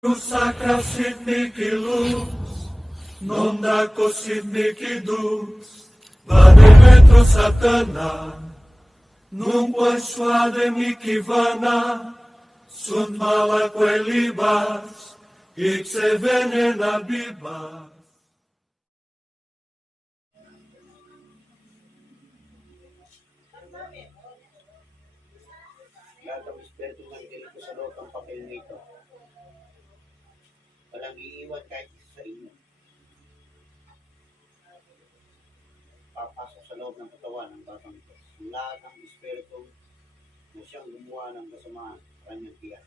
Sacra sit luz, non da cosit dus, vade metro satana, nunque suade vana, sunt mala quelibas, ixe venena bibas. Lahat ng espiritu ng ko sa loob ng papel nito. Walang iiwan kahit isa sa inyo. Papasok sa loob ng katawan ng batang ito. Lahat ng espiritu na siyang gumawa ng kasamaan, kanyang tiyan.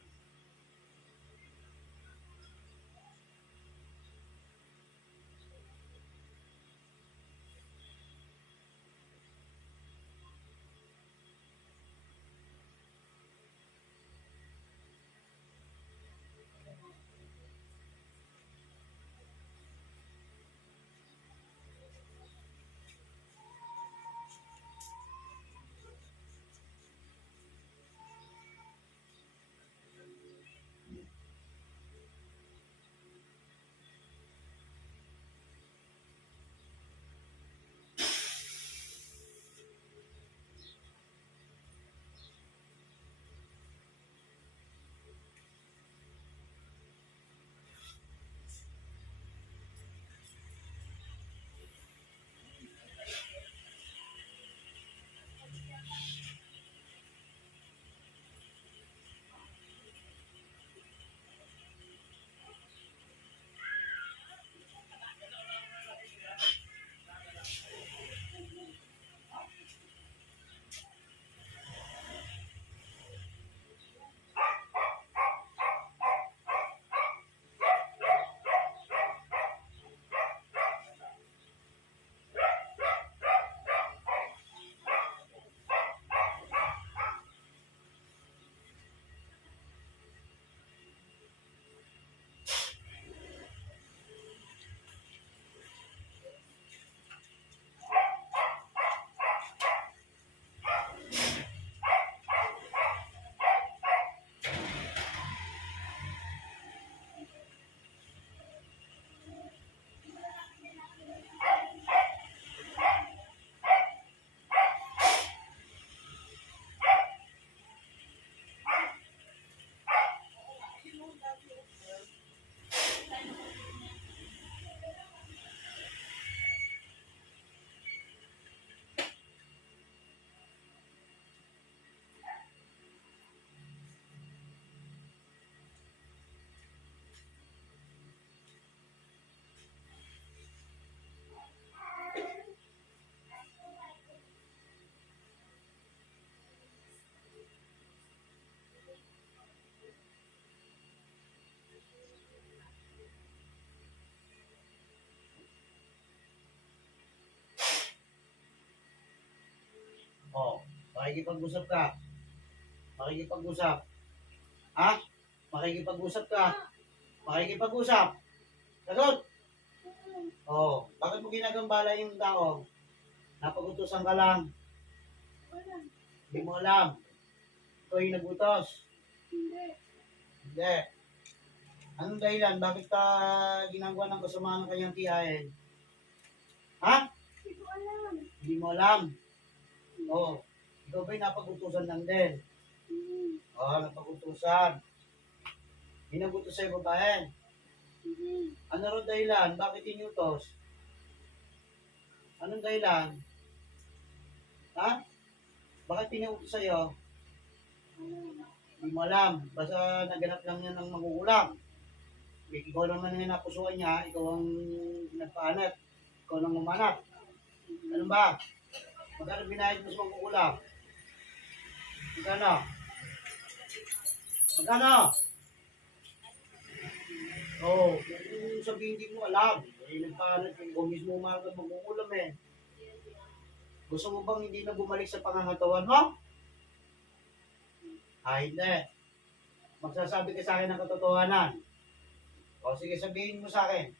Oh, makikipag-usap ka. Makikipag-usap. Ha? Makikipag-usap ka. Makikipag-usap. Sagot! Oh, bakit mo ginagambala yung tao? Napag-utusan ka lang. Hindi mo alam. Ikaw yung nag-utos. Hindi. Anong dahilan? Bakit ka ginagawa ng kasamaan ng kanyang tiyahin? Ha? Hindi ko alam. Hindi mo alam. Oo. Ikaw ba'y napag-utusan lang din? Oo, napag-utusan. Hinagutos sa'yo babae. Ano rin dahilan? Bakit inutos? Anong dahilan? Ha? Bakit pinuutos sa'yo? Hindi mo alam. Basta naganap lang yan ng mangukulam. Ikaw naman ang napusuan niya, ikaw ang nagpaanap. Ikaw nang umanap. Ano ba? Magkano binayad mo sa mangukulam? Magkano? Magkano? Oo, kung sabihin hindi mo alam, nagpaanap yung ikaw mismo umaga mangukulam eh. Gusto mo bang hindi na bumalik sa pangangatawan mo? Hindi. Magsasabi ka sa akin ng katotohanan. O sige, sabihin mo sa akin.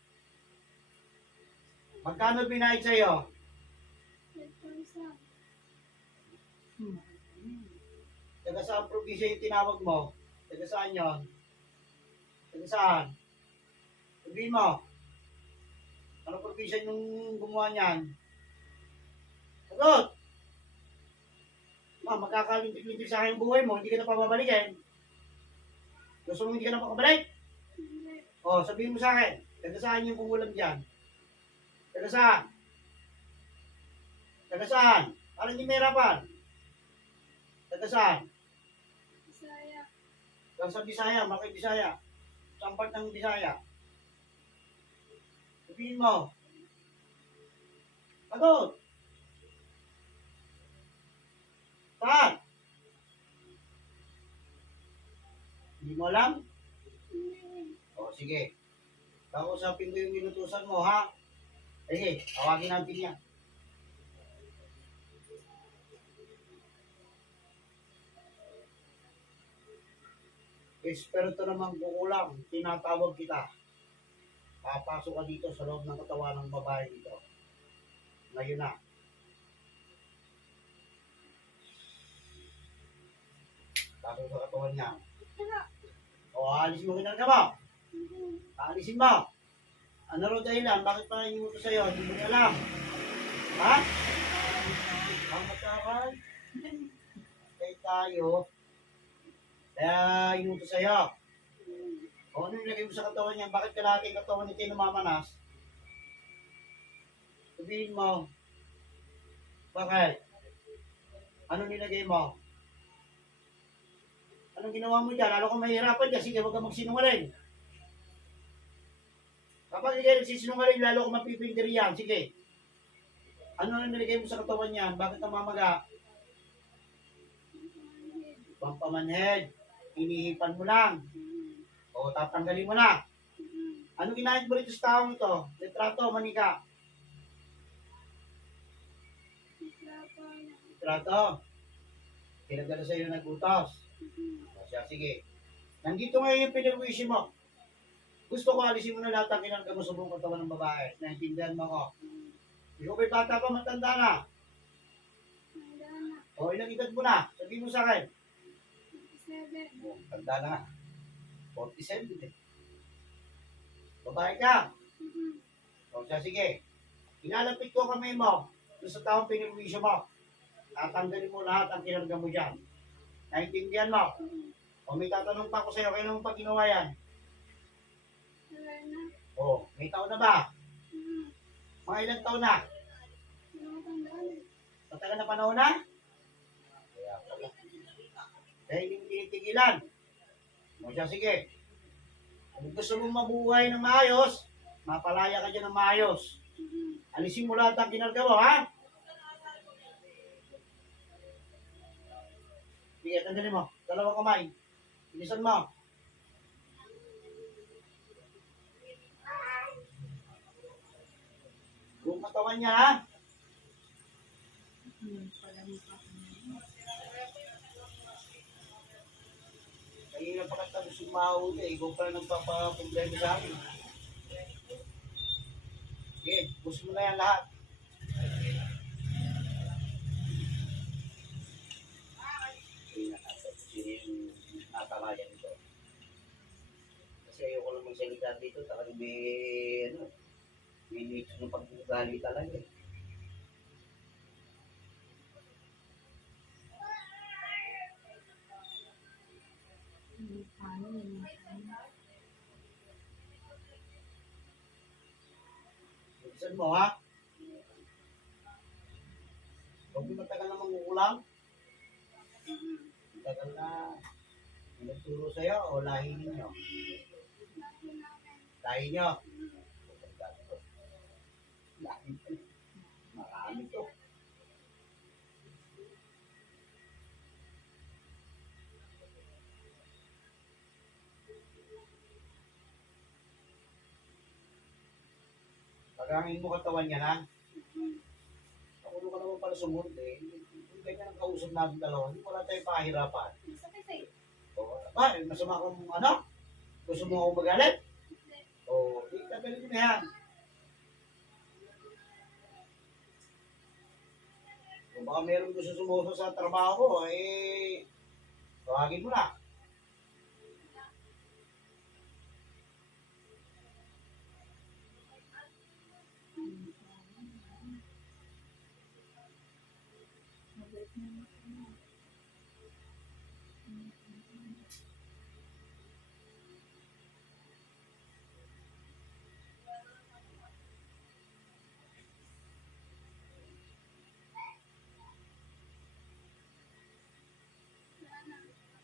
Magkano binayad sa'yo? Taga saan probinsya yung tinawag mo? Taga saan yun? Taga saan? Sabihin mo, ano provision yung gumawa niyan? Sagot! Magkakalintik-lintik sa akin yung buhay mo, hindi ka na pababalikin. Gusto mo hindi ka na makabalik? O, sabihin mo sa akin, taga saan yung kumulam dyan? Taga saan? Taga saan? Parang hindi may hirapan. Taga saan? Bisaya. Taga sa Bisaya, Makay Bisaya. Saan part ng Bisaya? Sabihin mo. Sagot! Saan? Hindi mo alam? O, sige. Kausapin ko yung inutusan mo, ha? Sige, tawagin natin yan. Espiritu namang kukulang, tinatawag kita. Papasok ka dito sa loob ng katawan ng babae dito. Ngayon na. Pasok sa katawan niya. O, aalisin mo kinarga mo. Aalisin mo. Ano ro dahilan? Bakit pa inuto sa'yo? Hindi mo niya alam. Ha? Ang matapal? Kaya tayo. Kaya inuto sa'yo. O ano nilagay mo sa katawan niya? Bakit kalahating katawan ni Tino Mamanas? Sabihin mo. Bakit? Ano nilagay mo? Anong ginawa mo dyan? Lalo kang mahihirapan dyan. Sige, huwag kang magsinungaling. Kapag hindi kayo nagsisinungaling, lalo kang mapipindir yan. Sige. Ano na nilagay mo sa katawan niyan? Bakit namamaga? Pampamanhead. Inihipan mo lang. O, tatanggalin mo na. Ano ginahit mo rito sa taong ito? Litrato, manika. Litrato. Pinagdala sa iyo nag-utos. O siya, sige. Nandito ngayon yung pinag-wish mo. Gusto ko alisin mo na lahat ang kinarga mo sa buong katawan ng babae. Naintindihan mo ko. Ikaw ba'y bata pa, matanda na? O, ilang edad mo na? Sabihin mo sa akin. O, tanda na nga. 47 eh. Babae ka. O siya, sige. Ilalapit ko kamay mo doon sa taong pinag-wish mo. Tatanggalin mo lahat ang kinarga mo dyan. Naintindihan mo? O, may tatanong pa ako sa'yo. Kailan mo pa ginawa yan? O, may taon na ba? Mga ilang taon na? Matagal na panahon na? Kaya pala. Kaya hindi mo tinitigilan. O siya, sige. Kung gusto mong mabuhay ng maayos, mapalaya ka dyan ng maayos. Alisin mo lahat ang kinarga mo, ha? Sige, tandali mo. Dalawang kamay. Bilisan mo. Buong katawan niya, ha? Kaya napakatapos yung mahuli eh. Ikaw pala nagpapaproblema sa akin. Sige, gusto mo na yan lahat. Natalayan ito. Kasi ayoko lang magsalita dito, talagang may nature ng pag-ugali talaga eh. Bilisan mo, ha? Huwag mo matagal na mangukulang. Matagal na nagturo sa'yo o lahi ninyo? Lahi nyo? Lahi nyo. Marami to. Pagangin mo katawan niya na. Nakulo ka naman pala sumunod eh. Kung ganyan ang kausap natin dalawa, hindi wala tayong pahirapan. Ba, masama kong ano? Gusto mo akong magalit? O, itagalin mo na yan. Kung baka meron gusto sumuso sa trabaho ko, eh, tawagin mo na.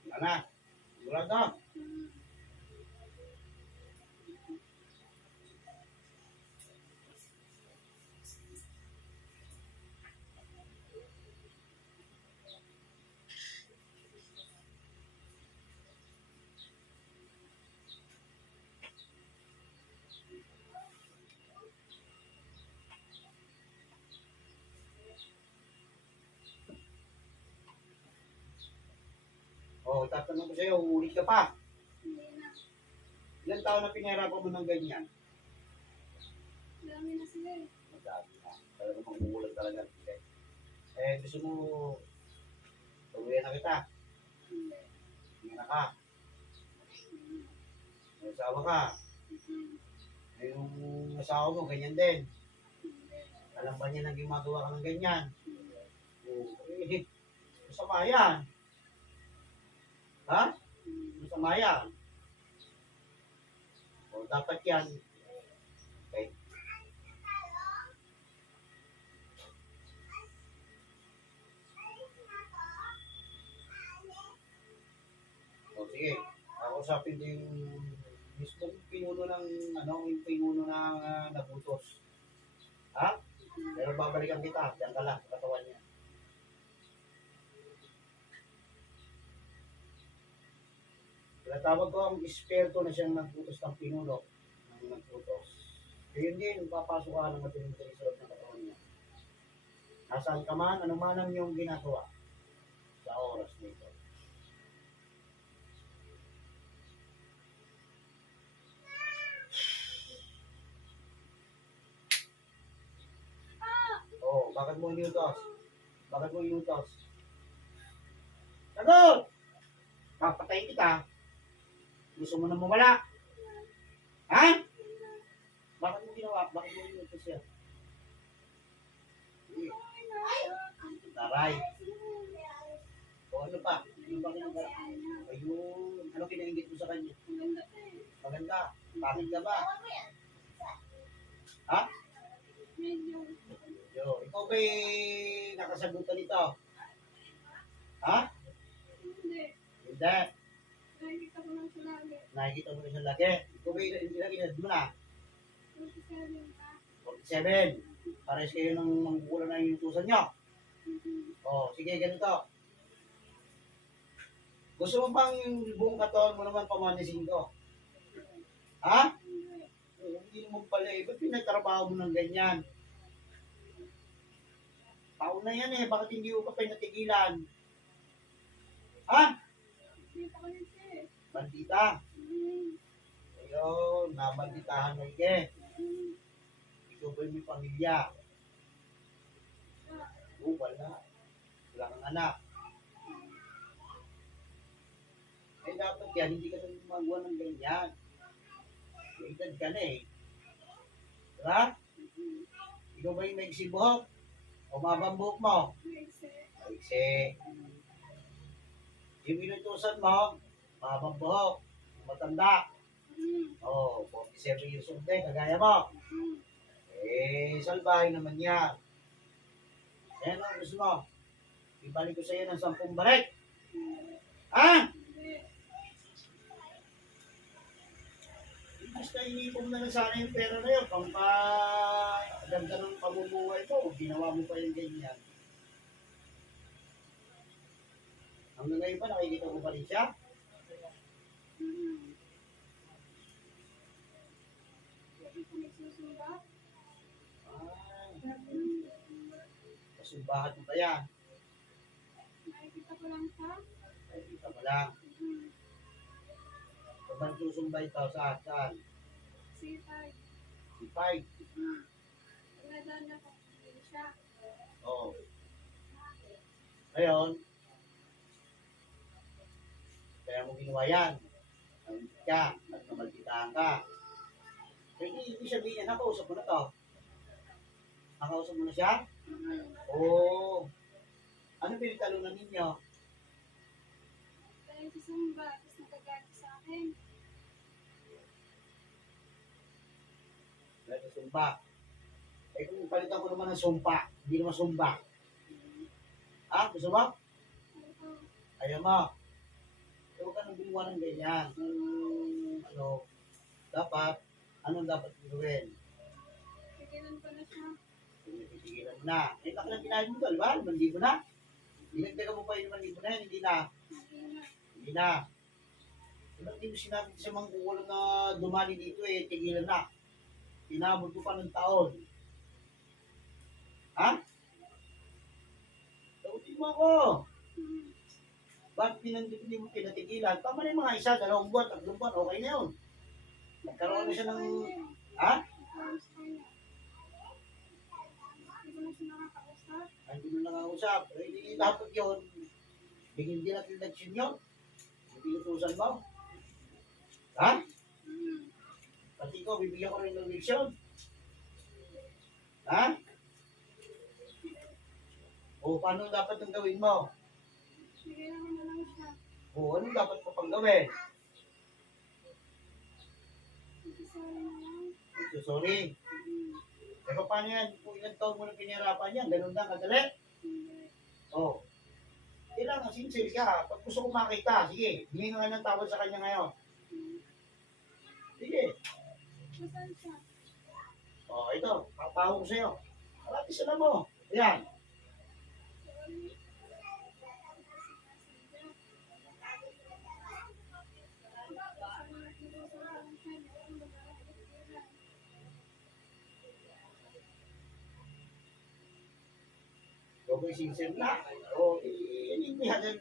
Wala na. Wala na. Oh, tatanong ko sa'yo, uulit ka pa. Hindi na. Ilan taon na pinahirapan mo ng ganyan? Dami na sila eh. Madami na. Talagang magugulat talaga. Eh, gusto mo, tuloy na kita. Hindi. Hindi na ka. May asawa ka. Yung asawa mo, ganyan din. Alam ba niya na gumagawa ka ng ganyan? Oh, eh, masama yan. Ha? Masama yan. O, dapat yan. Okay. O, sige. Kakusapin din yung mismo pinuno ng, yung pinuno ng nabutos. Ha? Pero babalikan kita. Diyan ka lang, sa katawan niya. Tinatawag ko ang esperto na siyang nagputos ng pinuno. Ang nagputos. Kaya din, papasok ka ng matiling sa loob ng katawan niya. Nasaan ka man, ano man ang iyong ginagawa sa oras nito. Oh, bakit mo inutos? Bakit mo inutos? Sagot! Papatayin kita. Gusto mo na mawala? Ha? Bakit mo ginawa? Bakit mo inutos siya? Taray. O ano pa? Ano ba ginagawa? Ayun. Ano kinaingit mo sa kanya? Maganda pa eh. Maganda. Bakit ka ba? Ha? Medyo. Yo, ikaw ba'y nakasagutan nito? Ha? Hindi. Hindi. Nakikita ko lang sa lagi. Nakikita mo na siya lagi. Ikaw ba'y ilagay mo na? 47 ka. 47. Pares kayo ng manggugulan na yung tusan nyo. O, sige, ganito. Gusto mo bang yung buong katawan mo naman pamanisin ko? Ha? Hindi mo pala eh. Ba't pinatrabaho mo ng ganyan? Taon na yan eh. Bakit hindi mo pa pinatigilan? Ha? Nakikita ko rin siya eh. Bandita. Ayun, nabanditahan mo ike. Ikaw ba'y may pamilya? Oo, wala. Wala kang anak. Eh, dapat yan, hindi ka na gumagawa ng ganyan. May edad ka na eh. Diba? Ikaw ba yung may buhok? O mabang buhok mo? Maiksi. Yung inutusan mo, mabang buhok. Matanda. O, 47 years old din, kagaya mo. Eh, salbahe naman yan. Eh, ano gusto mo? Ibalik ko sa iyo ng 10 barik. Ha? Basta inipom na lang sana yung pera na yun. Ganda ng pamumuhay mo. Ginawa mo pa yung ganyan. Hanggang ngayon pa, nakikita ko pa rin siya. Kasulbahan mo pa yan. Nakikita ko lang siya. Nakikita mo lang. Kapag susumbay ito, saan? Sipag. Sipay. Pagladaan na ko. Hindi siya. Oo. Ngayon, kaya mo ginawa yan. Nalit ka, at namalkitahan ka. Hindi, ibig sabihin, nakausap mo na to. Nakausap mo na siya? Oo. Ano pinagtalunan ninyo? Dahil sa sumba, tapos nagagalit sa akin. Dahil sa sumba. Eh kung palitan ko naman ng sumpa, hindi naman sumba. Gusto mo? Ano, Ayaw mo. So, huwag ka nang gumawa ng ganyan. Dapat, anong dapat gawin? tigilan ko na siya. Pinipigilan mo na. Eh, bakit lang kinahin mo ito, di ba? 5,000 na? Dinagdagan mo pa yung 5,000 na yan, hindi na. Hindi na. Hindi na. Diba hindi mo sinabi sa mga kukulang na dumali dito tigilan na. Pinabot ko pa ng taon. Ha? Sagutin mo ako. Bakit hindi mo pinatigilan? Tama na yung mga isa, 2 buwan, 3 buwan, okay na yun. Nagkaroon na siya ng... Ha? Promise ko niya. Hindi ko na siya nakakausap. Hindi mo nangangasap. Hindi dapat yun. Bigyan din natin leksyon yun. Hindi utusan mo. Ha? Pati ko, bibigyan ko rin ng leksyon. Ha? O, paano dapat ang gawin mo? Tigilan ko na lang siya. O, anong dapat ko pang gawin? Sorry na lang. So, sorry. Pero paano yan? Kung ilang taon mo na pinirapan yan, ganun lang, kadali? Hindi. O. Kailangan, sincere ka. Pag gusto ko makita, sige, hindi nga ng tawad sa kanya ngayon. Sige. Nasaan siya? O, ito, papaho ko sa'yo. Marami sila mo. Ayan. Sorry. Okay, sincere na. O, inindihan yan.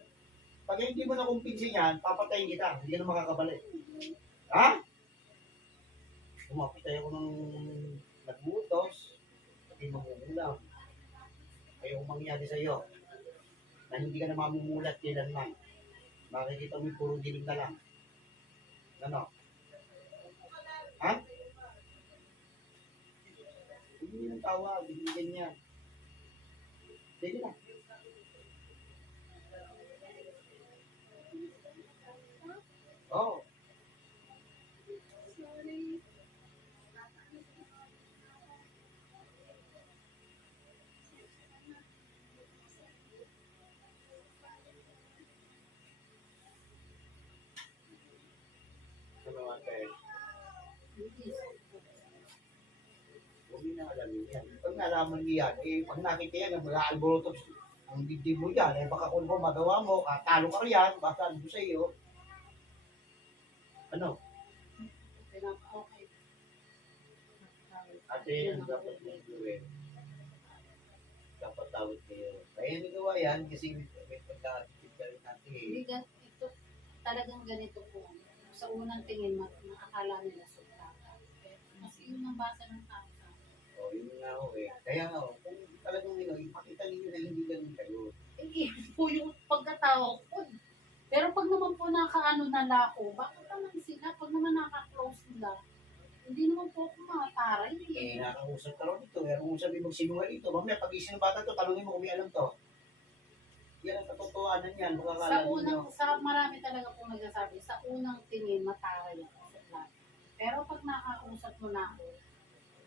Pag hindi mo na kumpinsin yan, papatayin kita. Hindi ka na makakabalik. Ha? Umapitay ako ng nagbutos. Pati mamumulam. Ayaw mangyari sa'yo. Na hindi ka na mamumulat kailanman. Makikita mo yung puro dilim na lang. Ano? Ha? Hindi yung tawag. Hindi ganyan. Sige na. Oo. Sorry. Ano ate? Huwag niyo na alamin yan. Pag nalaman niyo yan, pag nakita yan, mag-aalboroto ang dibdib mo yan, baka kung mo magawa mo, talo ka riyan, baka ano sa iyo. Ano? Okay. Ate, ano dapat mo gawin? Dapat tawad kayo. Kaya nagawa yan, kasi may pagkakatipid ka rin natin Hindi ito talagang ganito po. Sa unang tingin, makakala nila suplaka. Kasi yun ang basa ng tao. O, yun nga ho Kaya nga kung talagang ipakita ninyo na hindi ganun kayo. Eh, po yung pagkatawa ko. Pero pag naman po nakaano na lako, bakit naman sila? Pag naman naka-close nila, hindi naman po ako makataray. Nakakausap ka rin ito. Meron kong sabi magsinungal ito. Mamaya pag-isip ng bata to, talungin mo kung may alam to. Yan ang katotohanan yan. Sa marami talaga pong nagsasabi, sa unang tingin, mataray ako sa plano. Pero pag nakausap mo na ako,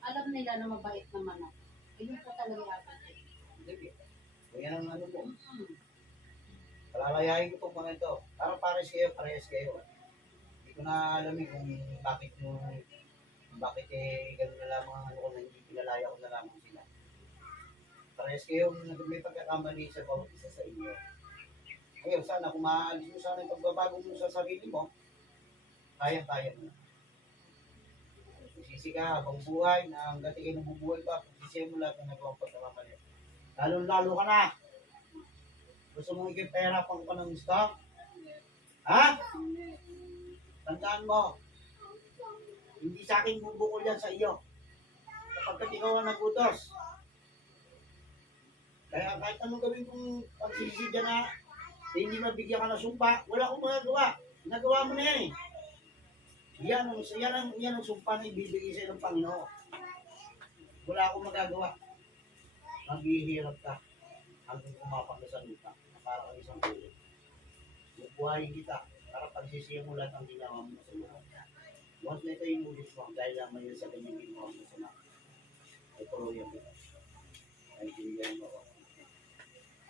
alam nila na mabait naman ako. Yun po talaga atin. Hindi. Kung yan ang ano po. Mm-hmm. Palalayahin ko itong mga ito. Para parehas kayo. Hindi ko na alam kung bakit gano'n na lamang ang ano ko na hindi pinalaya ko na lamang sila. Parehas kayo may pagkakamali sa bawat isa sa inyo. Ngayon, sana kung maaalis mo sana yung pagbabago mo sa sarili mo, kayang-kaya mo na. Sisi ka habang buhay na hanggang tingin ng bubuhay pa, sisiyan mo lahat ng nagawang pagkakamali. Lalo-lalo ka na. Gusto mong ikipahirapan ka ng stock? Ha? Tandaan mo, hindi sa akin bubukol yan sa iyo. Kapag ikaw ang nagutos. Kaya kahit anong gawin kong pagsisidya na hindi mabigyan ka ng sumpa, wala akong magagawa. Nagawa mo na yan eh. Yan ang sumpa na ibibigay sa ng Panginoon. Wala akong magagawa. Maghihirap ka. hanggang kumapak ka sa lupa, para kang isang ulo. Bubuhayin kita, para pagsisiya mo lahat ang ginawa mo sa lupa. Once na ito yung ulit mo, dahil naman yun sa kanyang ginawa mo sa lupa. Ay, tuloy yan kita. Ay, tinigyan mo ako.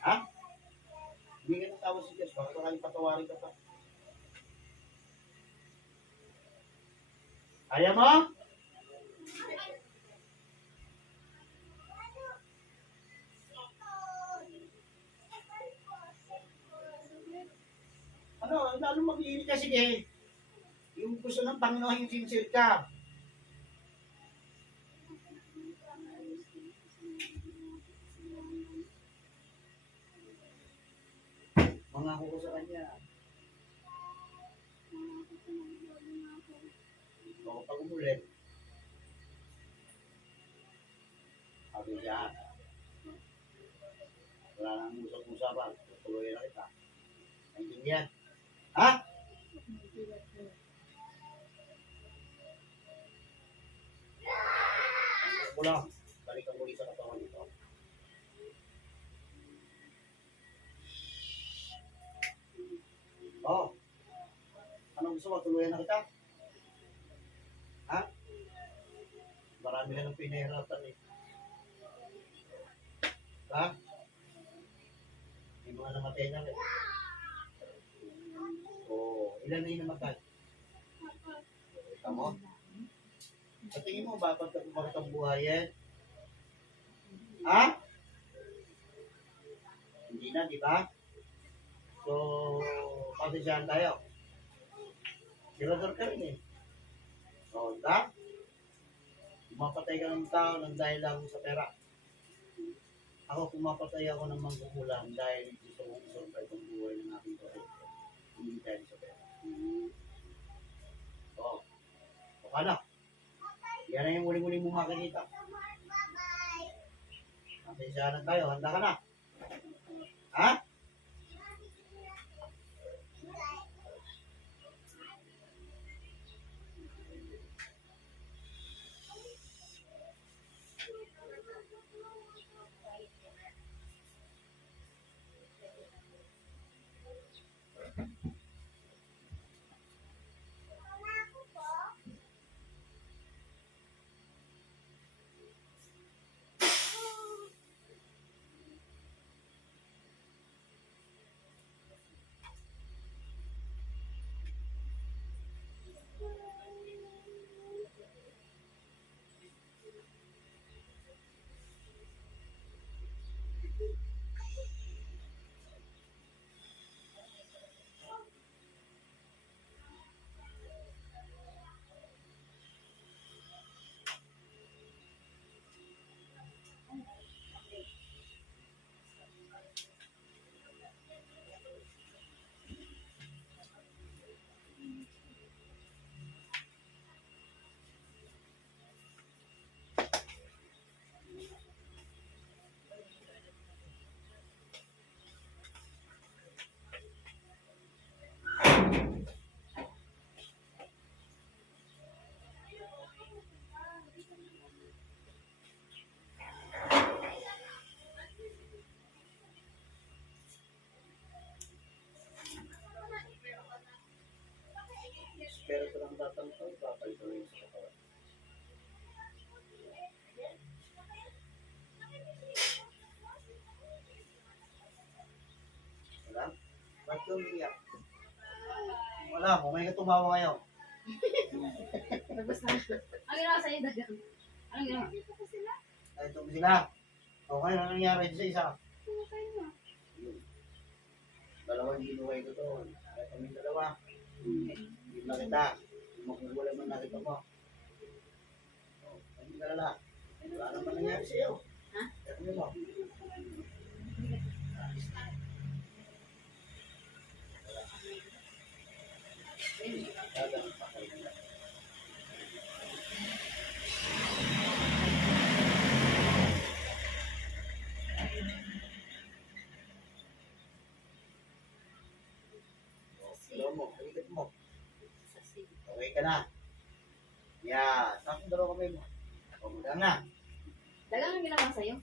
Ha? Hindi ka nang tawag si Diyos, baka kakaling patawarin ka pa. Kaya mo? Ano, lalo mag-iinit ka, sige. Yung gusto ng Panginoon yung sincere ka. Mangako ko sa kanya. Baka pag umulit, sabi niya, wala nang usap-usapan, tuloy na kita. Naintindihan? Ha? Ano lang, balik ka muli sa katawan nito. Oh, anong gusto mo? Tuluyan na kita? Ha? Marami ka ng pinahirapan eh. Ha? May mga namatay na rin. Oo, ilan na yung namatay? Tama? Sa tingin mo, bakit ang buhayin? Ha? Hindi na, di ba? So, pasensyahan tayo. Tirador ka rin eh. O, diba? Pumapatay ka ng tao ng dahil lang sa pera. Ako, pumapatay ako ng mangkukulam dahil gusto kong isurvive ang buhay ng aking pamilya. Hindi dahil sa pera. O, o ka na. Yan na yung muli-muli mong makikita. Pasensyahan tayo. Handa ka na? Ha? Pero ito lang tatangkal, babalik ko rin sa katawan. Wala? Ba't ka umiyak? Wala, kung may ka tumawa ngayon. Tapos na. Ang ginawa sa'yo, dagang. Anong ginawa? Dito ko sila. Ay, ito ba sila? Okay, ano nangyari sa isa? Pumatay na. Dalawang ginuway ko to. Kaya kami dalawa. Hindi na kita. Makukulam man nakita mo. Hindi na lala. Wala naman nangyari sa iyo. Ha? Ano mo? Dagang pakay nila. Hello mo, halikat mo. Okay ka na. Yan. Tapos dalawa kamay mo. O, maganda na. Dagang ang ginawa sa'yo?